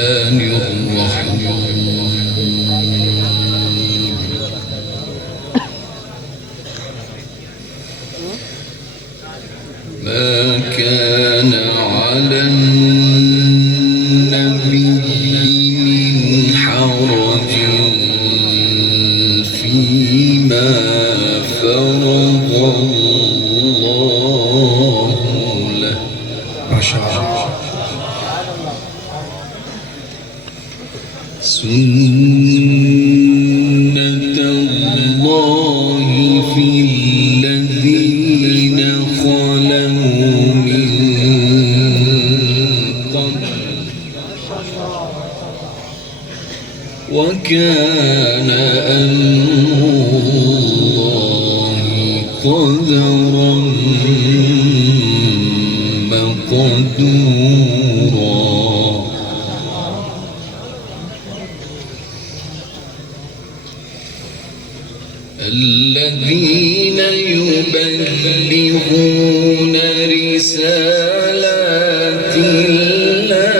الرحمن الرحيم ما كان على النبي من حرج فيما فرض الله له. ما شاء الله. سنة الله في الذين خلوا من قبل وكان أمر الله قدرا مقدورا. الذين يبلغون رسالات الله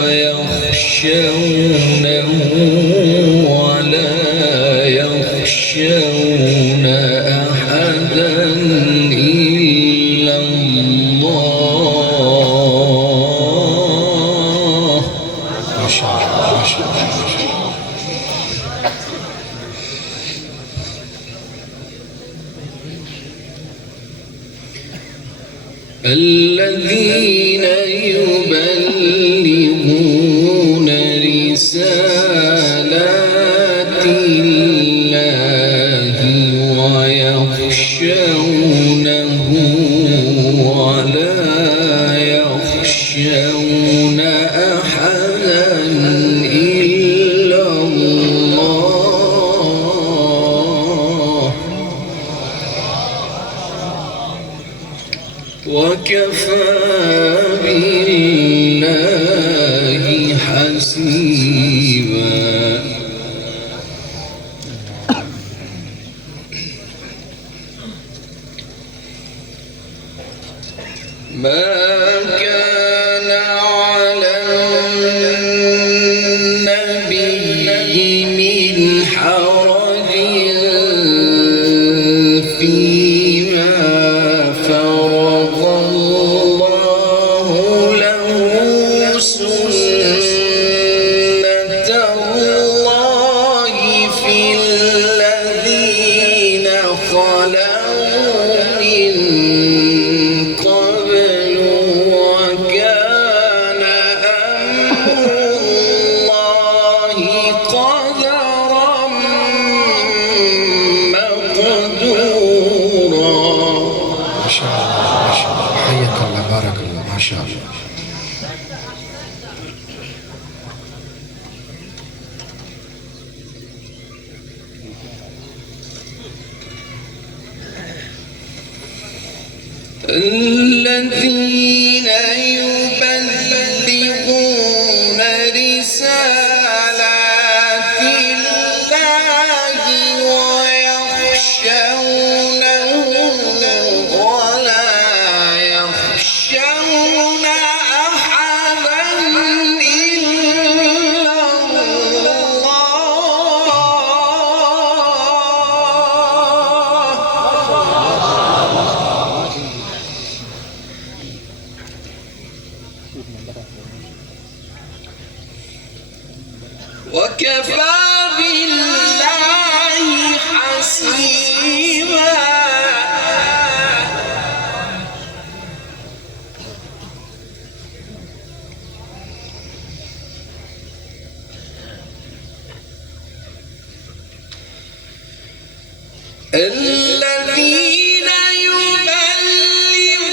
ويخشونه ولا يخشون أحدا إلا الله. ما شاء الله ما شاء الله. الذين يبلغون رسالات الله ويخشونه ولا يخشون أحدا إلا الله وكفى بالله حسيبا. ما كان على النبي من حرج فيما فرض الله له. سنة الله في الذين خلوا من قبل وكان أمر الله قدرا مقدورا. ما شاء الله ما شاء الله. حياك الله بارك الله. ما شاء الله. الذين يبلغون رسالات الله ويخشونه ولا يخشون أحدا إلا الله. وكفى بالله حسيبا. الذين يبلغون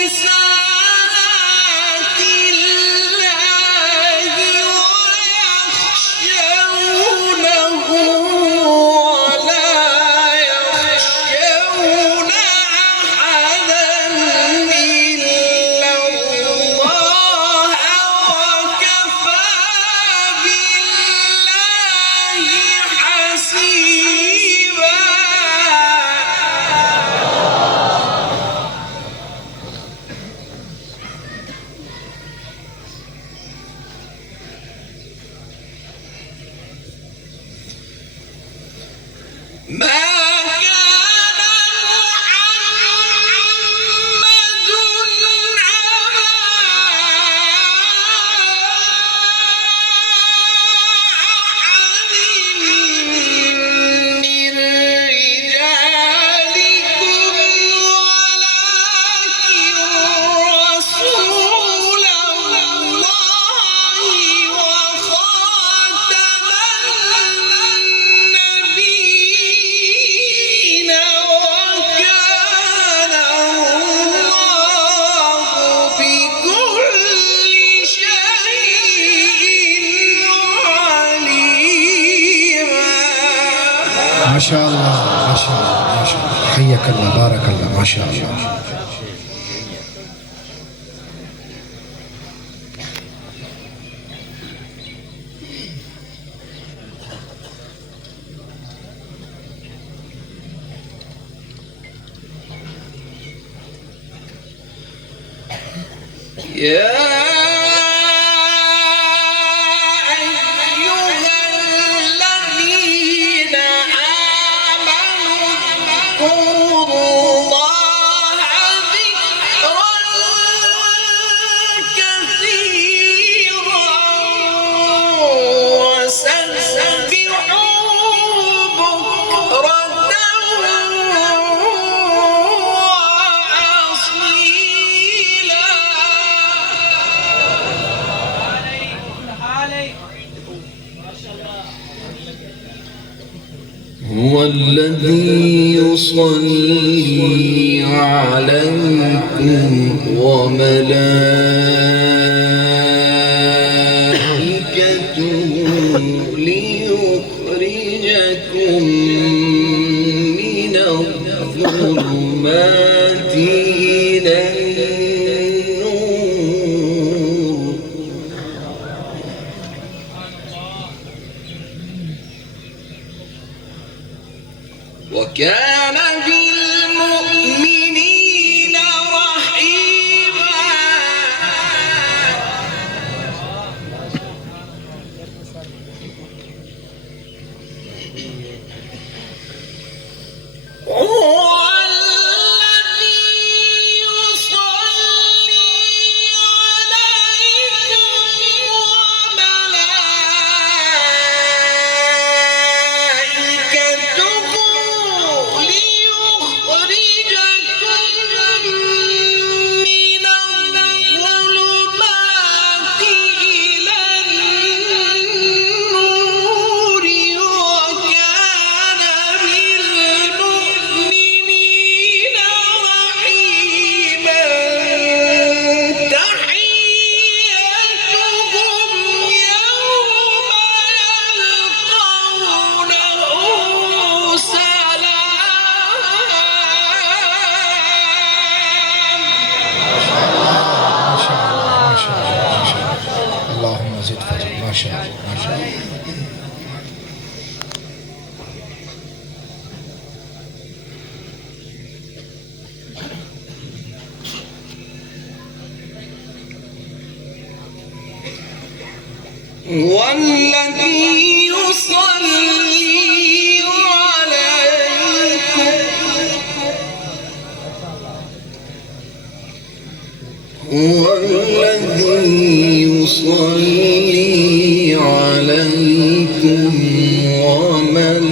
رسالات الله ويخشونه ولا ما شاء الله ما شاء الله ما شاء الله، حياك الله بارك الله ما شاء الله. هو الذي يصلي عليكم وملائكته ليخرجكم من الظلمات إلى النور. وكان بالمؤمنين رحيما. اللهم زد فضل ما شاء الله ما شاء الله. والذي يصلي عليكم هو الذي يصلي عليكم وملائكته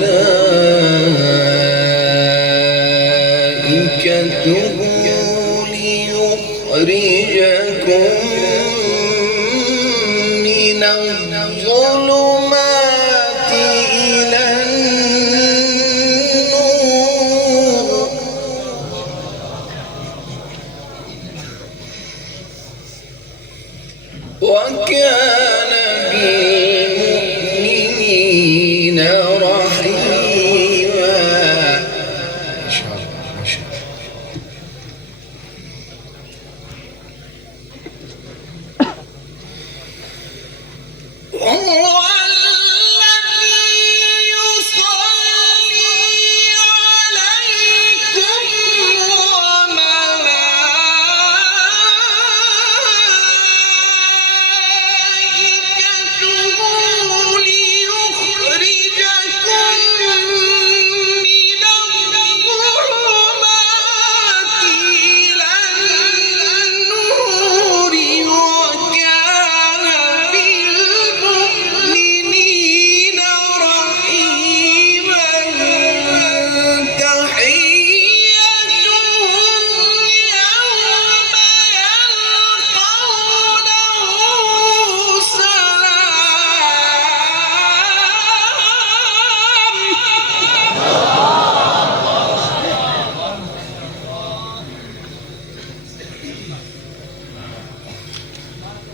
ليخرجكم من الظلمات إلى النور. وكان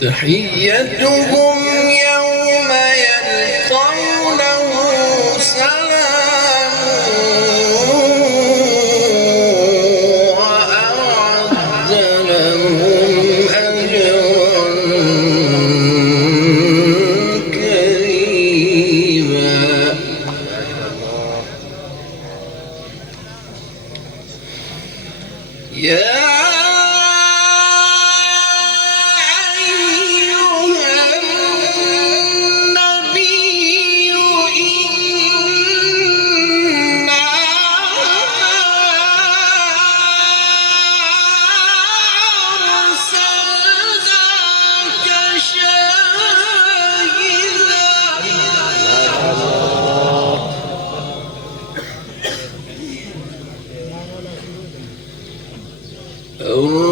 تحيتهم يوم يلقونه سلام وأعد لهم أجرا كريما. يا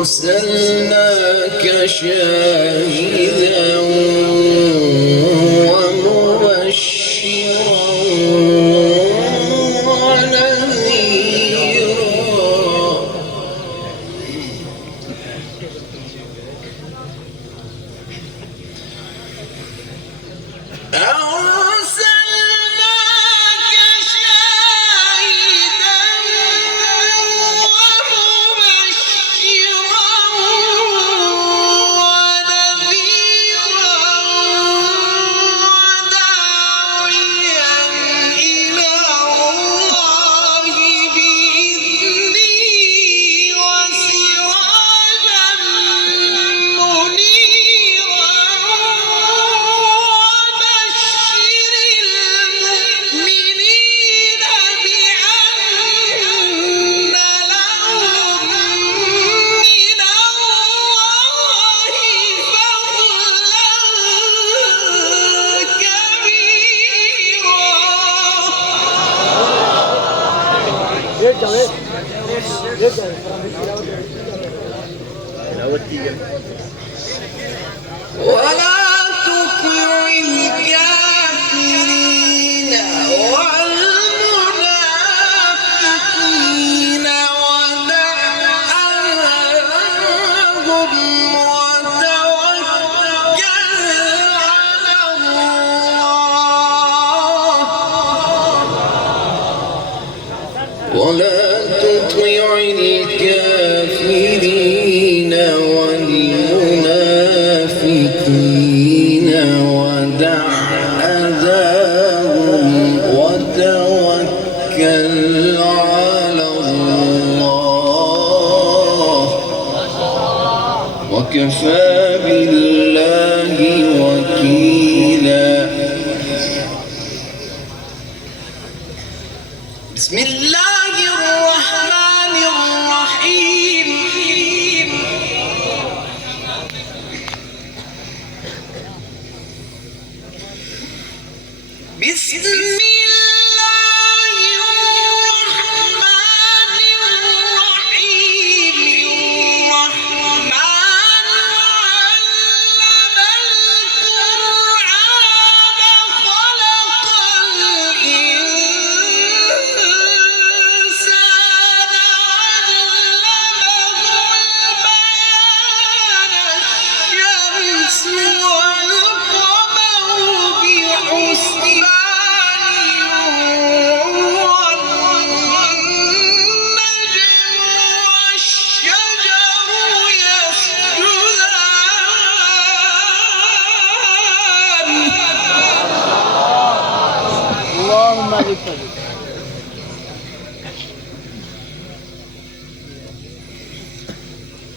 أرسلناك شاهدا ومبشرا ونذيرا. ولا تطع الكافرين والمنافقين ودع أذاهم وتوكل على الله. ولا تطع الكافرين والمنافقين ودع أذاهم وتوكل على الله وكفى بالله وكيلا. بسم الله الرحمن الرحيم. بسم الله الرحمن الرحيم. الرحمن علم القرآن خلق الإنسان علمه البيان. الشمس والقمر بحسبان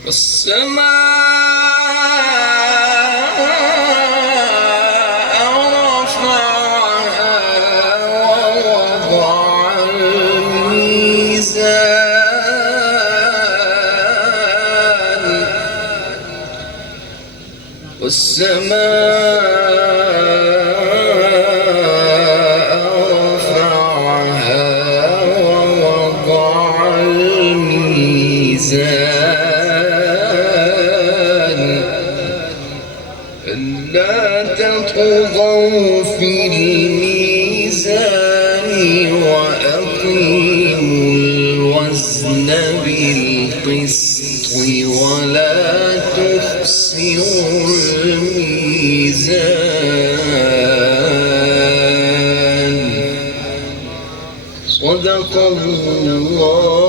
والسماء رفعها ووضع الميزان. والسماء رفعها ووضع الميزان. ألا تطغوا في الميزان وأقيموا الوزن بالقسط ولا تخسروا الله